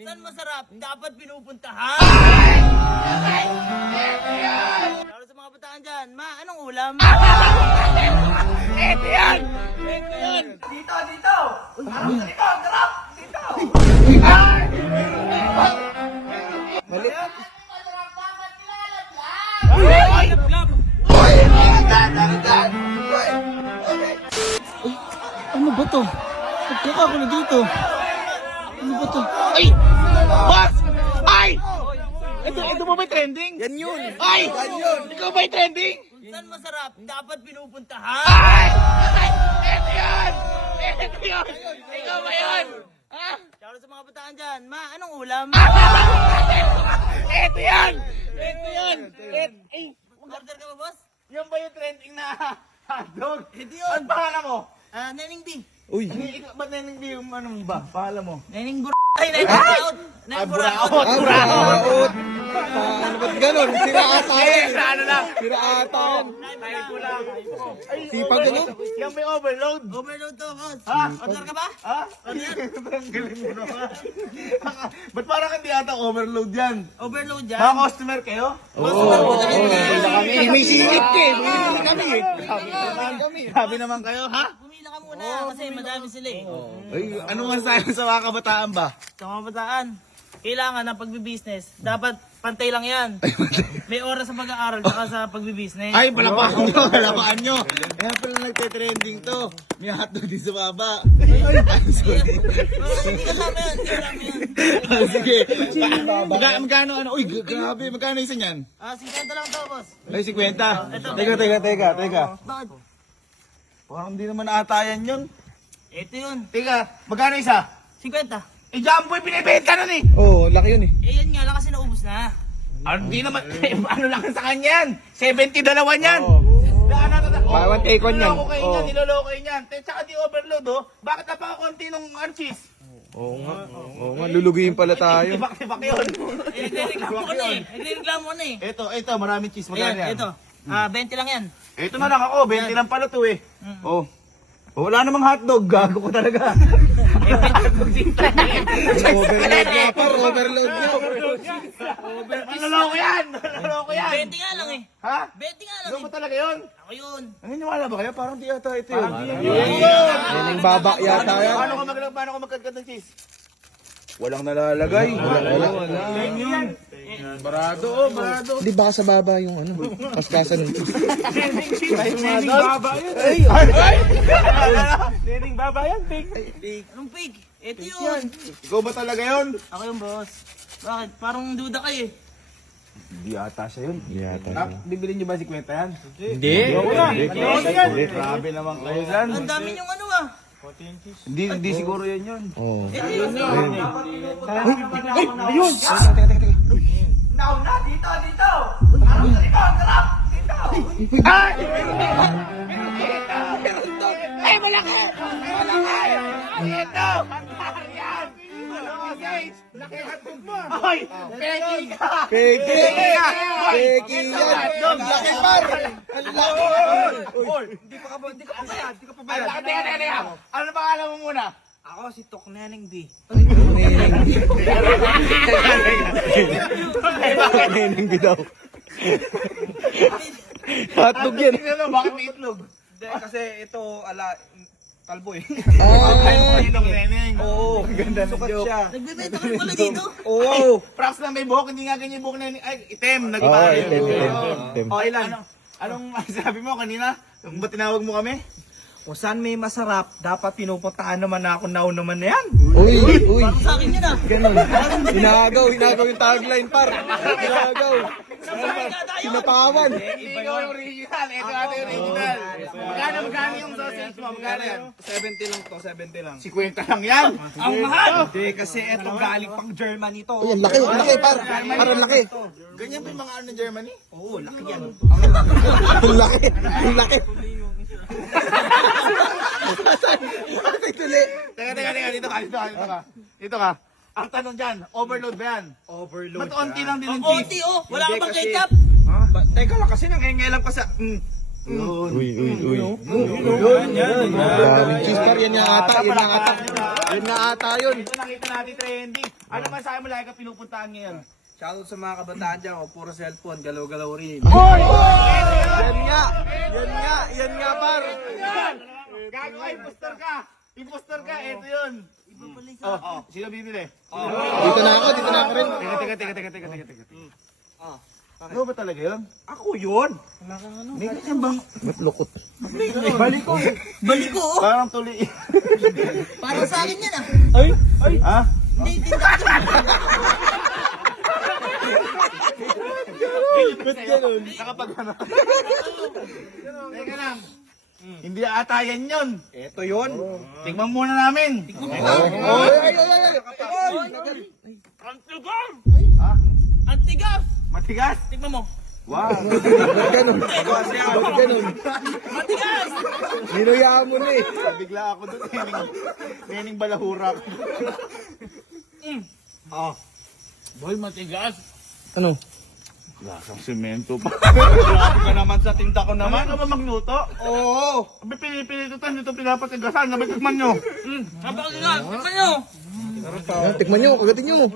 Saan masarap? Dapat pinupuntahan! Lalo sa mga bataan dyan, ma, anong ulam? Ito yan! Ito yan! Dito, dito! Dito, sarap! Dito! Mali. Ano ba to? Pagkaka ko na dito. Ano ba to? Ay! Boss! Ay! Ito ba may trending? Yan yun. Ay! Yan yun. Ikaw ba yung trending? Saan masarap? Dapat pinupuntahan! Ay! Ito yan! Ito yan! Ikaw ba yun? Ha? Lalo sa mga bataan dyan, ma, anong ulam? Ito yan! Ito yan! Ay! Order ka ba, boss? Yan ba yung trending na hotdog? Hindi yun. Ang pangalan mo? Nening B. Uy. Ba't naning di yung ano ba? Pangalan mo? Nening Ay, Nening Buraot. Nening Buraot. Buraot. Ano ba't ganun? Sira ata yan. Sa ano lang? Sira ata yan. Typo lang. Sipag ganun. Yan may overload. Overload to, boss. Ha? Order ka ba? Ha? Ang galing mo naman. Ba't parang hindi ata overload yan? Overload dyan. Mga customer kayo? May singit ka eh. Bumili kami eh. Grabe naman kayo, ha? Pumila ka muna kasi madami sila eh. Ay, ano nga sa'yo sa mga kabataan ba? Sa mga bataan, kailangan ng pagbibusiness. Dapat pantay lang yan. May oras sa pag-aaral saka sa pagbibusiness. Ay, palapakan nyo, palapakan nyo. Kaya pala nagte-trending to. May hotdog din sa baba. Ay, sorry. Hindi kasama yan. Hindi kasama yan. Sige. Magkano, ano? Uy, grabe. Magkano isa niyan? 50 lang to, boss. Ay, 50. Ito. Teka. Bakit? Parang hindi naman ata yan yun. Ito yun. Teka, magkano isa? 50. Eh, Jumbo yung binibenta nun eh. Oo, laki yun eh. Eh yan nga lang kasi naubos na. Ano, di naman, ano lang sa kanya yan? 70 dalawa niyan. Buy one, take one yan. Niloloko kayo niyan, niloloko kayo niyan. Tsaka di overload oh. Bakit napaka-konti nung cheese? Oo nga. Oo nga, lulugiin pala tayo. Tibak-tibak yun. Eh, nagreklamo ko na eh. Nagreklamo ko na eh. Ito, maraming cheese. Magkano Ayan, yan? ito. 20 lang yan. Ito na lang ako, 20 lang pala to eh. Oh. Wala namang hotdog, gago ko talaga. Overload nga par, overload nga. Naloloko yan! Naloloko yan! 20 nga lang eh. Ha? 20 nga lang Ano eh. ba talaga yun? Ako yun. Naniniwala ba kayo? Parang di ata ito yun. Yan yung baba yata yan. Paano ko magkagad ng cheese? Walang nalalagay. Wala. Barado. Hindi baka sa baba yung ano, kaskasan ng cheese. Nening baba yun. Nening baba yan, pig. Anong pig? Ito yun. Ikaw ba talaga yun? Ako yung boss. Bakit? Parang duda kayo eh. Hindi ata siya yun. Yata. Bibilin niyo ba si Kwenta yan? Hindi. Grabe naman kayo dyan. Ang dami yung ano ah. Hindi siguro yan yun. Oo. Ito yun. Ayun! Nauna, dito! Sarap! Dito! Ay! Ay, malaki! Dito! Yan! Guys, laki hotdog mo! Ay! Peki ka! Peki! Peki! Peki yan! Laki par! Ang laki! Hindi ka pa bayad. Teka. Ano pangalan mo muna? Ako si Tok Neneng B. Neneng daw. Hotdog yan. Bakit may itlog? Hindi, kasi ito, kalbo eh. Ah! Itlog neneng. Oo, ganda ng joke. Siya. Nagbibenta ka rin pala dito. Oo. Props lang may buhok, hindi nga ganyan yung buhok neneng. Ay, itim. Oo, Nag-iba. itim. O, ilan? Anong sabi mo kanina? Ba tinawag mo kami? Kung saan may masarap, dapat pinupuntahan naman na ako naman na yan. Uy! Uy! Parang sa akin yun ah. Ganun. Inagaw yung tagline par. Inagaw. Sinapawan. Hindi ikaw yung original. Ito ate yung original. Magkano yung sausage mo? Magkano yan? 70 lang to, 70 lang. 50 lang yan. Ang mahal. Hindi, kasi ito galing pang Germany to. Uy, ang laki par. Parang laki. Ganyan ba yung mga ano ng Germany? Oo, laki yan. Ang laki. Ang laki. Bakit tuli? Teka. Dito ka. Ang tanong dyan, overload ba yan? Overload. Ba't onti lang din yung Ang cheese? onti oh. Wala ka Hindi bang kasi- ketchup? Teka lang, kasi nangengelam ka sa... Daming cheese par, yan nga ata, yan nga ata. Yan nga ata yun. Ito nakita natin trending. Ano man sa akin mo lagi ka pinupuntahan ngayon? Shoutout sa mga kabataan dyan, puro cellphone, galaw-galaw rin. Yan nga, yan nga, yan nga par. Gago ka, impostor ka! Impostor ka, eto yun! Oh, sino bibili? Dito na ako rin. Teka. Ano ba talaga yun? Ako yun! May ganyan bang? Ba't lukot? Baliko! Parang tuli. Para sa akin yan ah. Ha? Ba't ganun? Nakapag ano? Teka lang. Hindi ata yan yun. Eto yun! Tingnan muna namin. Ang tigas! Matigas? Tignan mo. Wow. Ba't ganun? Matigas! Ninuyaan mo na eh. Bigla ako doon. Nening balahura ko. Boy, matigas. Ano? Lasang semento pa. Grabe ka naman sa tinta ko naman. Ano ba magluto? Oo. Abi pinipili ito dito pinapatigasan. Nabitikman nyo. Napakatigas! Tignan nyo! Yan, tikman nyo, kagatin nyo.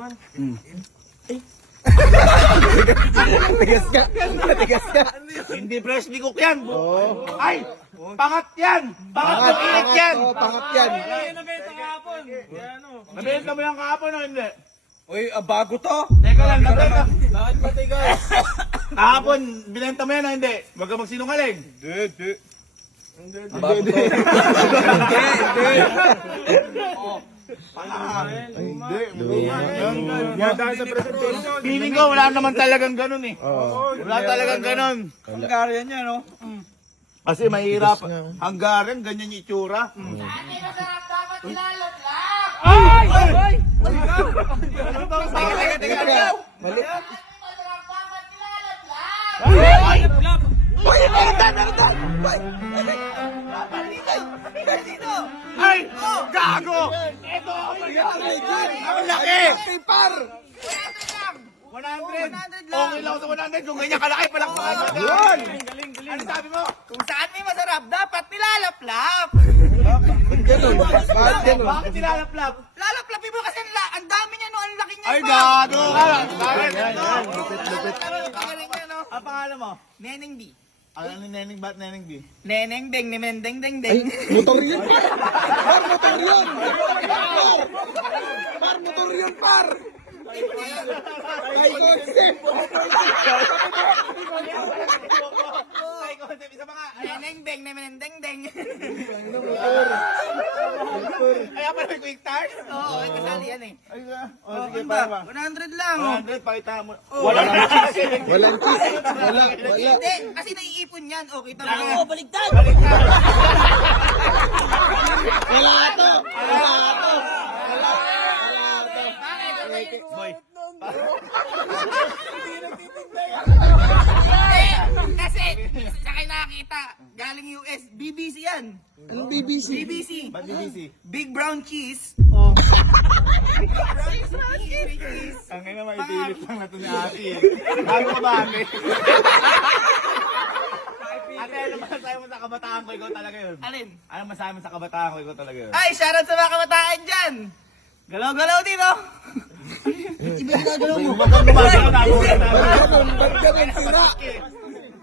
Matigas ka. Hindi fresh cook yan. Ay! Pangat yan! Pangat ng init yan! Pangat yan. Nabenta kahapon. Nabenta mo yan kahapon o hindi? Uy, bago to! Teka lang, nabenta. Bakit matigas? Kahapon, binenta mo yan o hindi? Huwag ka magsinungaling. Feeling ko wala naman talagang ganun eh. Wala talagang ganun. Hungarian yan, no? Kasi mahirap. Hanggaran, ganyan yung itsura. Ay! Ay! Teka. Lap! Ay! Gago! Ito! Ang laki! Par! 100! Okay lang ako sa 100 kung ganyan kalaki palakpakan mo. Yun! Ano sabi mo? Kung saan may masarap, dapat nilalaplap. Ganun. Bakit ganun? Bakit nilalaplap? Lalaplapin mo kasi ang dami niya no, ang laki niya. Ay, gago ka! Bakit? Pagaling niya no. Ang pangalan mo? Neneng B. Ano ni Neneng Bat, Neneng B? Neneng deng, nemendeng deng Ay, deng. motor yun. Par, motor yun. Par, motor yun, par. Ay, concept. Ay, concept. Isa pa nga. Neneng deng, nemendeng deng. Ay, apa na quick start? Oo, ay kasali yan eh. Ay, sige, para ba? 100 lang. 100, pakita mo. Walang cheese. Walang kiss. Wala. Hindi, kasi naiipon yan. O, kita mo. Oo, baligtad. Wala to. Boy. Kasi, sa kayo nakakita, galing US, BBC yan. Anong BBC? BBC. Ba't BBC? Big brown cheese. Ang ina maipilit lang na ito ni Ate eh. Bago ka ba, Ate? Ate, ano masasabi mo sa kabataan ko? Ikaw talaga yun. Alin? Ano masasabi mo sa kabataan ko? Ikaw talaga yun. Ay, shoutout sa mga kabataan dyan. Galaw-galaw din, oh. Iba ginagalaw mo. Huwag kang gumagano na ako. Ba't ganun sira?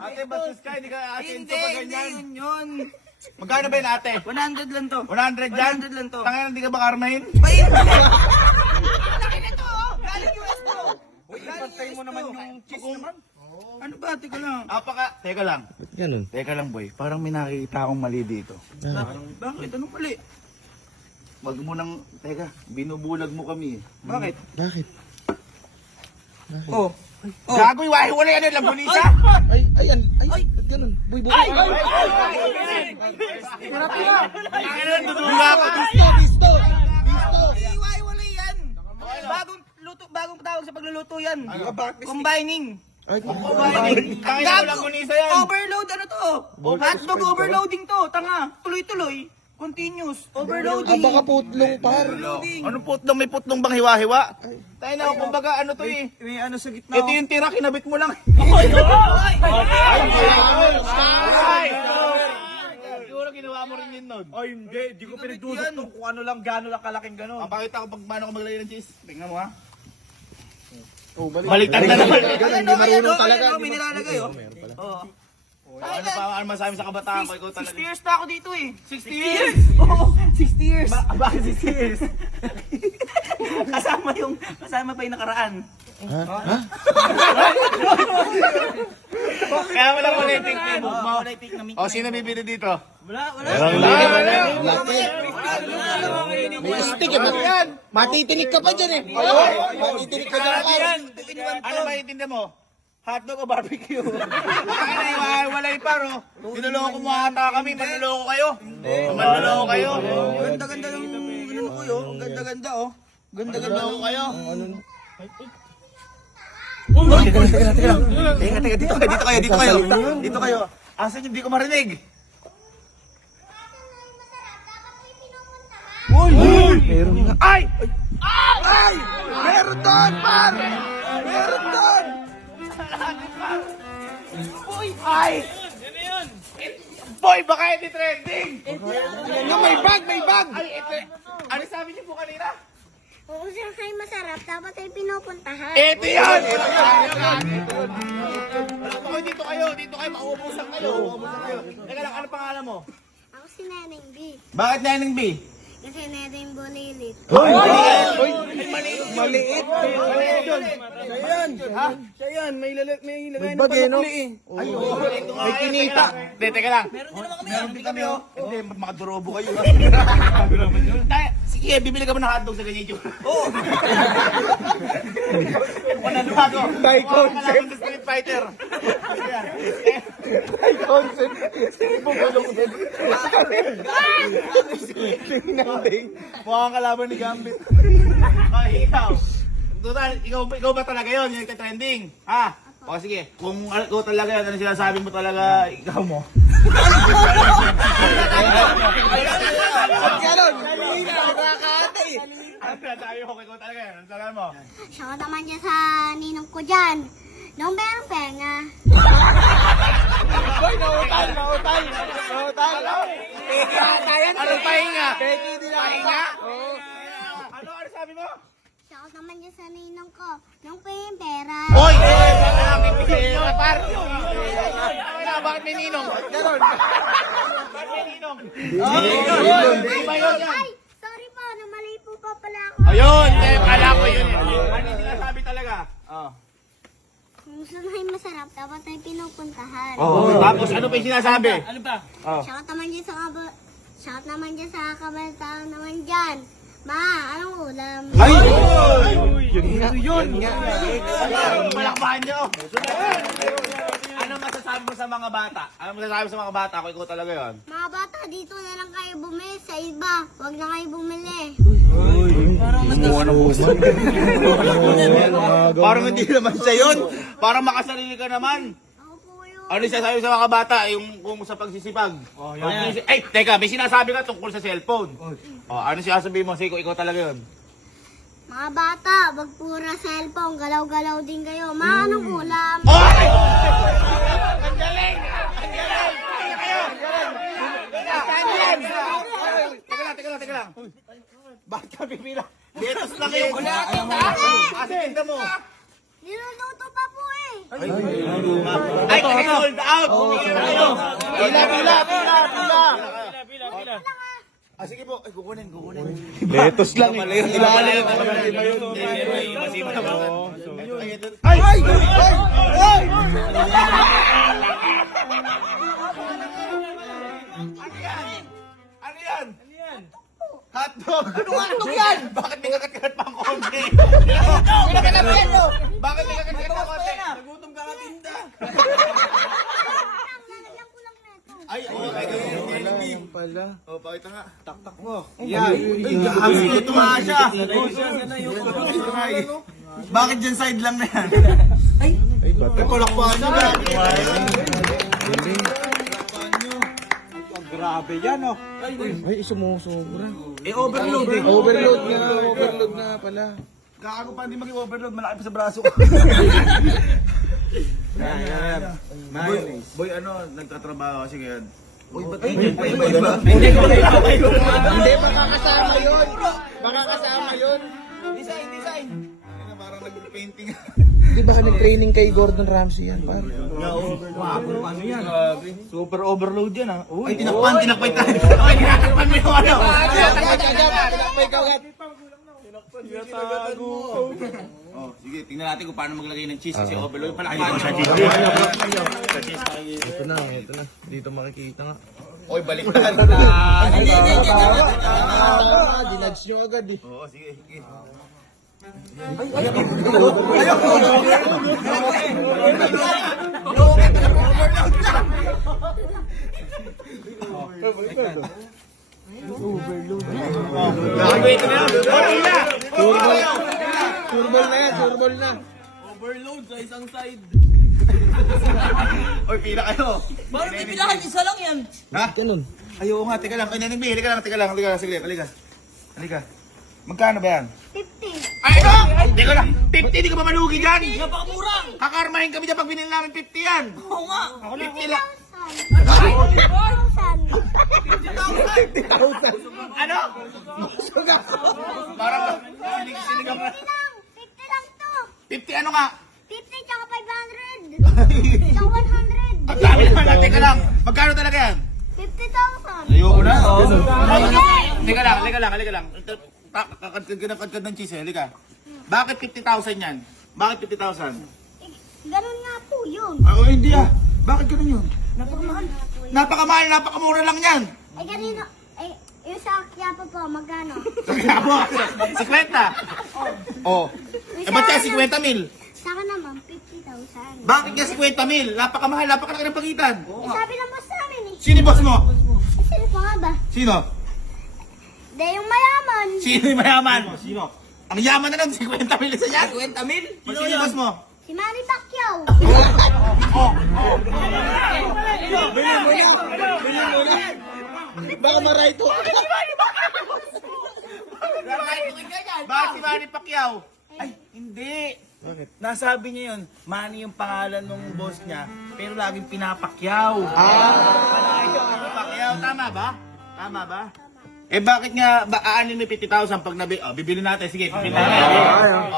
Ate, ba't sus ka? Hindi ka asin Hindi, pa hindi ganyan. yun. Magkano ba yun, ate? 100 lang to. 100 dyan? 100 lang to. Tangina, hindi ka ba karmahin? Bay! Laki na to, oh. Galing US to. Pantay mo naman yung cheese naman. Ano ba? Teka lang. Teka lang. Ba't ganun? Teka lang, boy. Parang may nakikita akong mali dito. Bakit? Anong mali? Wag mo nang, teka, binubulag mo kami. Bakit? Bakit? Oh. Gagoy, wala yan yung labunisa! Ay, ayan. Ay, ba't ganun? Buy, buy. Tangina, duduga ka! Bisto. Iiwalay yan. Bagong tawag sa pagluluto yan. Combining. Ay, Tangina, labunisa yan! Overload ano to? Hotdog overloading to. Tanga. Tuloy-tuloy. Continuous. Overloading. Ah, baka putlong par. Anong putlong? May putlong bang hiwa-hiwa? Tayo na, kumbaga ano to eh. May ano sa gitna. Ito yung tira, kinabit mo lang. Siguro ginawa mo rin yun nun. Ay, hindi. Di ko pinagdudot kung ano lang, gano'n lang kalaking gano'n. Pakita ko pag paano ko maglagay ng cheese. Tingnan mo ha. Oh, Baliktad na naman. Hindi marunong talaga. May nilalagay, oh. Oo. Ano pa ang masabi sa kabataan ko? Ikaw 60 talaga. years na ako dito eh. 60 years! Oo, 60 years. Bakit 60 years? kasama pa yung nakaraan. Kaya wala mo na yung technique mo. O, sino bibili dito? Wala. May stick eh. Matitinig ka pa dyan eh. Matitinig ka dyan par. Ano ba itinda mo? Hotdog o barbecue? Wala yung paro. Niloloko mo ata kami. Manloloko kayo. Manloloko kayo. Ganda-ganda ng ano ko yun. Ganda-ganda oh. Manloloko kayo. Teka, dito kayo. Asan hindi ko marinig? Meron nga. Ay! Meron doon par! Meron doon! Ay! Boy, baka hindi trending! May bag! May bag! Ay, ito. Ano sabi niyo po kanina? Oo, sir, kay masarap. Dapat ay pinupuntahan. Ito yan! Dito kayo. Dito kayo. Mauubusan kayo. Teka lang, ano pangalan mo? Ako si Neneng B. Bakit Neneng B? Kasi Neneng Bulilit. Maliit! Siya yan, may lagay Bag eh, no? May kinita. Hindi, teka lang. Meron din kami, oh. Hindi, mga durobo kayo. Sige, bibili ka ba ng hotdog sa ganyan yung? Oo. Panalo. Thai concept. Kalaban sa Street Fighter. Thai concept. Bumulong din. Tingnan din. Mukhang kalaban ni Gambit. Ay, ikaw. Total, ikaw ba talaga yun? Yung trending? Ha? O sige, kung ikaw talaga yun, ano sinasabi mo talaga, ikaw mo? Ganon! Hindi na, nakakata eh. Ano sinasabi mo? Ikaw talaga yun, ano sinasabi mo? Siya ko naman dyan sa ninong ko dyan. Nung merong penga. Boy, nautal! Ano pahinga? Peki din ako. Pahinga? Ano sabi mo? Siya ko naman dyan sa ninong ko. Nung pera. Hoy! Par! Bakit may ninong? Ganon. Bakit may ninong? Ay, sorry po. Namali po pa pala ako. Ayun! Kala ko yun. Ano yung sinasabi talaga? Kung gusto na ay masarap, dapat ay pinupuntahan. Tapos ano pa yung sinasabi? Ano pa? Siya ko naman dyan sa Shout naman dyan sa kabataan naman dyan. Ma, anong ulam? Ay! Yun nga. Palakpakan nyo! Ano masasabi mo sa mga bata? Ano masasabi mo sa mga bata kung ikaw talaga yun? Mga bata, dito na lang kayo bumili sa iba. Huwag na kayo bumili. Parang hindi naman siya yun. Parang makasarili ka naman. Ako po yun. Ano yung sasabi sa mga bata yung kung sa pagsisipag? Ay, teka, may sinasabi ka tungkol sa cellphone. Ano sinasabi mo? Sige, ikaw talaga yun. Mga bata, wag pura cellphone. Galaw-galaw din kayo. Ma, anong ulam? Oy! Ang galing! Ang galing! Teka lang. Bakit ka pipila? Betos lang yung Kasi tinda mo. Niluluto pa po eh. Ay, sold out! Pila! Sige po. Ay, kukunin. Letos lang eh. Ay! Ano yan? Hotdog! Anong hotdog yan? Bakit may kakat-kakat pa ang konti? Bakit may kakat-kakat pa ang konti? Nagutom ka katinda. Lalagyan ko lang na ito. Ay, Ayun pala. pakita nga. Taktak mo. Yan. Ito nga siya. Bakit dyan side lang na yan? Ay, palakpakan nyo ba? Grabe yan, oh. Ay, sumusobra. Overload eh. Overload na pala. Kakago pa hindi maging overload, malaki pa sa braso ko. Boy, ano, nagtatrabaho kasi ngayon. Uy, ba't hindi? Hindi, makakasama yun. Makakasama yun. Design. Parang nag-painting. Di ba nag-training kay Gordon Ramsay yan, par? Ano yan? Super overload yan, ah. Ay, tinakpan tayo. Ay, tinakpan mo yung ano. May kagat. Oh, sige, tingnan natin kung paano maglagay ng cheese kasi overload pala. Ay, sa cheese. Ito na. Dito makikita nga. Oy, balik na. Dinudge nyo agad eh. Oo, sige. Wait na yan. Turbol na. Overload sa isang side. Oy, pila kayo. Parang pipilahan, isa lang yan. Ha? Ganun. Ayaw nga, teka lang. Ay, Neneng B, halika lang. Sige, halika. Magkano ba yan? 50. Ay, ano? Teka lang. 50, di ka ba malugi dyan? Napakamura. Kakarmahin kami dyan pag binili namin 50 yan. Oo nga. 50 lang. 1,000. Ano? Parang sinigang na. 50 lang to. 50 ano nga? 50 tsaka 500. Tsaka 100. Ang dami naman. Teka lang. Magkano talaga yan? 50,000. Ayoko na. Hindi. Halika lang. Kakadkad ng cheese eh. Halika. Bakit 50,000 yan? Bakit 50,000? Ganun nga po yun. Oh, hindi ah. Bakit ganun yun? Napakamahal. Napakamahal, napakamura lang yan. Ay, ganito. Ay, yung sa Quiapo po, magkano? Sabi mo, 50. Oh. Eh, ba't kaya 50 mil? Sa akin naman, 50,000. Bakit kaya 50 mil? Napakamahal, napakalaki ng pagitan. Eh, sabi ng boss namin eh. Sino yung boss mo? Sino pa nga ba? Sino? De yung mayaman. Sino yung mayaman? Sino? Ang yaman na nun, 50 mil isa yan. 50 mil? Sino yung boss mo? Si Manny Pacquiao. Baka maray to. Bakit si Manny Pacquiao? Ay, hindi. Nasabi niya yun, Manny yung pangalan ng boss niya, pero laging pinapakyaw. Manny Pacquiao, tama ba? Tama ba? Eh bakit nga, aanin mo 50,000 pag bibili natin, sige, bibili natin.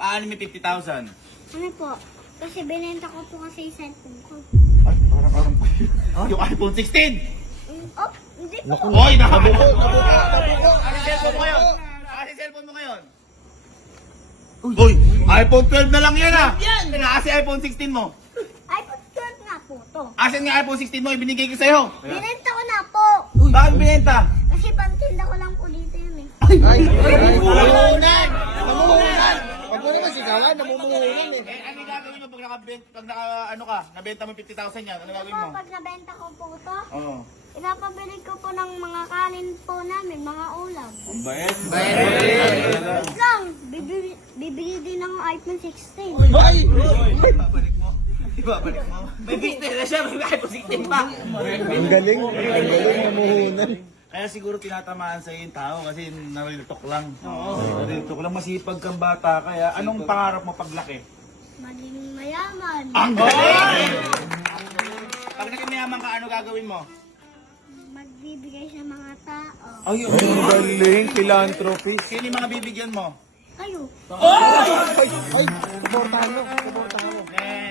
Aanin mo 50,000. Ano po? Kasi binenta ko po kasi yung cellphone ko. Ay, parang yung iPhone 16! Oh, hindi po. Oy, nakabuko! Ano yung cellphone mo ngayon? Ano yung cellphone mo ngayon? Uy, iPhone 12 na lang yan ah! Yan! Kasi iPhone 16 mo. iPhone 12 nga po to. Asan nga iPhone 16 mo, ibinigay ko sa'yo. Binenta ko na po. Bakit binenta? Kasi pantinda ko lang po dito yun eh. Namumuhunan! Pag mo naman sigawan, namumuhunan eh. Eh, ano yung gagawin mo pag nabenta mo 50,000 yan? Ano gagawin mo? Po, pag nabenta ko po to, Oo. ipapabili ko po ng mga kanin po namin, mga ulam. Bayad. Wait lang, bibili din ng iPhone 16. Ibabalik mo. May business na siya, may iPhone 16 pa. Ang galing namumuhunan. Kaya siguro tinatamaan sa yung tao kasi nariltok lang. Nariltok lang, masipag kang bata. Kaya anong pangarap mo paglaki? Maging mayaman. Ang galing! Pag naging mayaman ka, ano gagawin mo? Magbibigay sa mga tao. Ay, Ang galing, philanthropy. Sino yung mga bibigyan mo? Kayo. Ay, suportahan mo.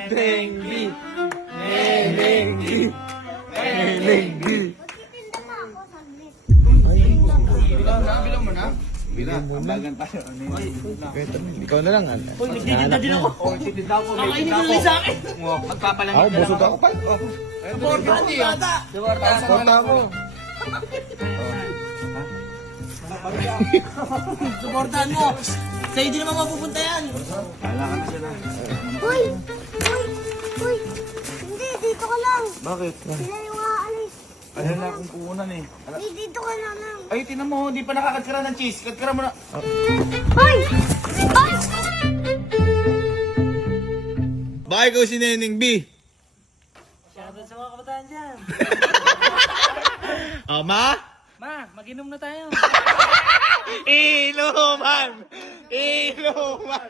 Neneng B. Neneng B. Magtitinda pa ako saglit. Ambagan tayo. Ikaw na lang. Nagtitinda din ako. Kakainin ko lang sa akin. Magpapalamig na lang Busog ako. ako pa. Suportahan mo. Supportahan mo. Sa'yo din naman mapupunta yan. Uy! Hindi, dito ka lang. Bakit? Sila yung aalis. Ano na akong kuunan eh. Hindi, dito ka na lang. Ay, tinan mo, hindi pa nakakadkara ng cheese. Kadkara mo na. Hoy! Hoy! Baka ikaw si Neneng B. Shoutout sa mga kabataan dyan. Oh, ma? Ma, mag-inom na tayo. Inuman! Inuman!